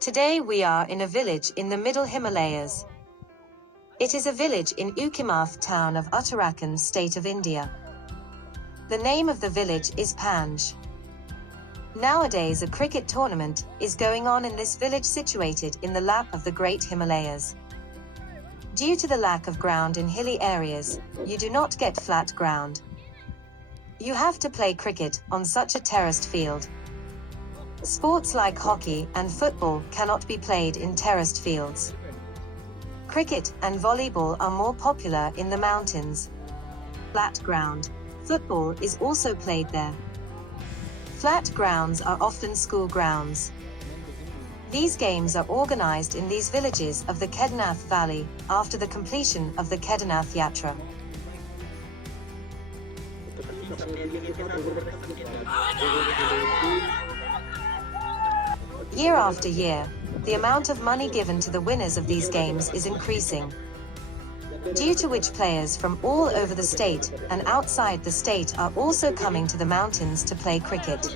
Today we are in a village in the middle Himalayas. It is a village in Ukhimath town of Uttarakhand state of India. The name of the village is Painj. Nowadays a cricket tournament is going on in this village situated in the lap of the great Himalayas. Due to the lack of ground in hilly areas, you do not get flat ground. You have to play cricket on such a terraced field. Sports like hockey and football cannot be played in terraced fields. Cricket and volleyball are more popular in the mountains. Flat ground. Football is also played there. Flat grounds are often school grounds. These games are organized in these villages of the Kedarnath Valley after the completion of the Kedarnath Yatra. Year after year, the amount of money given to the winners of these games is increasing, due to which players from all over the state and outside the state are also coming to the mountains to play cricket.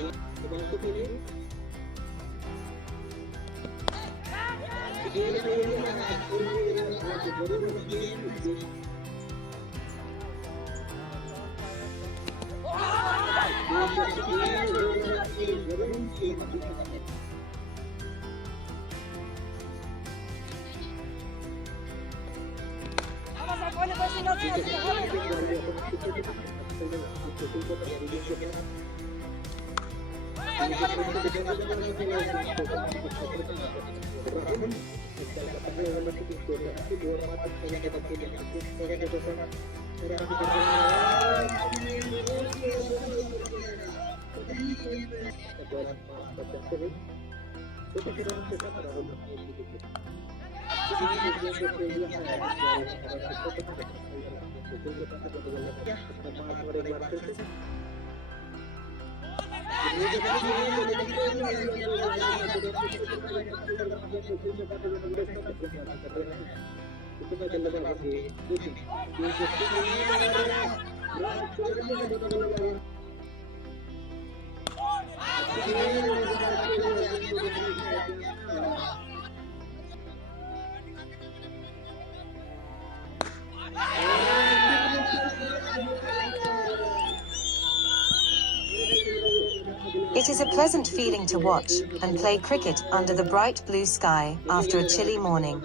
It is a pleasant feeling to watch and play cricket under the bright blue sky after a chilly morning.